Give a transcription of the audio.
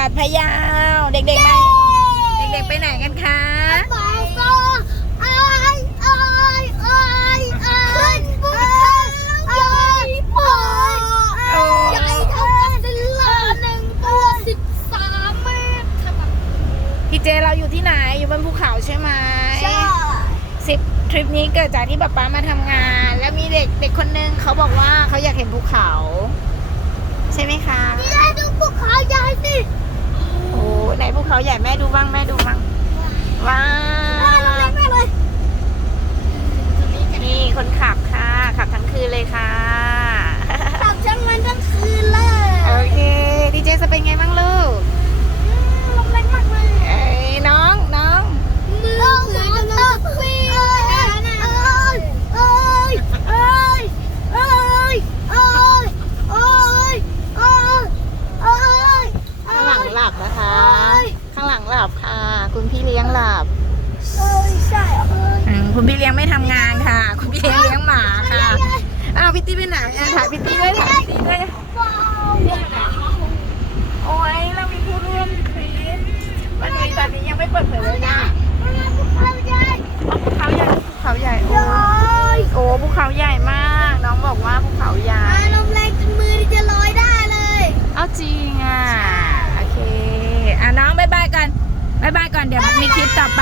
วัดพะเยา เด็กๆมาเด็กๆไปไหนกันคะปาโซไอ้ไอ้ไอ้ไอ้ภูเขาใหญ่บ่อใหญ่เท่ากับล้านหนึ่งตัวสิบสามเมตรที่เจเราอยู่ที่ไหนอยู่บนภูเขาใช่ไหมใช่สิบทริปนี้เกิดจากที่ป๊าป๊ามาทำงาน แล้วมีเด็กเด็กคนนึงเขาบอกว่าเขาอยากเห็นภูเขา ใช่ไหมคะ แม่ดูบ้างแม่ดูบ้างว้า ค่ะคุณพี่เลี้ยงหลับเอ้ยใช่เอ้ยอืมคุณพี่เลี้ยงไม่ทำงานค่ะ คุณพี่เลี้ยงเลี้ยงหมาค่ะอ้าวพี่ตี้ไปไหนอะถ่ายพี่ตี้ด้วยถ่ายพี่ตี้ด้วยว้าวโอ้ยเรามีผู้ร่วมทริปวันนี้ตอนนี้ยังไม่เปิดเผยเลยนะ ภูเขาใหญ่ อ๋อภูเขาใหญ่ภูเขาใหญ่โอ้ ใหญ่ โอ้ภูเขาใหญ่มาก น้องบอกว่าภูเขาใหญ่ ลมแรงจนมือจะลอยได้เลย เอาจริงอะ โอเค อะน้องบายบายก่อนบายบายก่อน เดี๋ยวมีคลิปต่อไป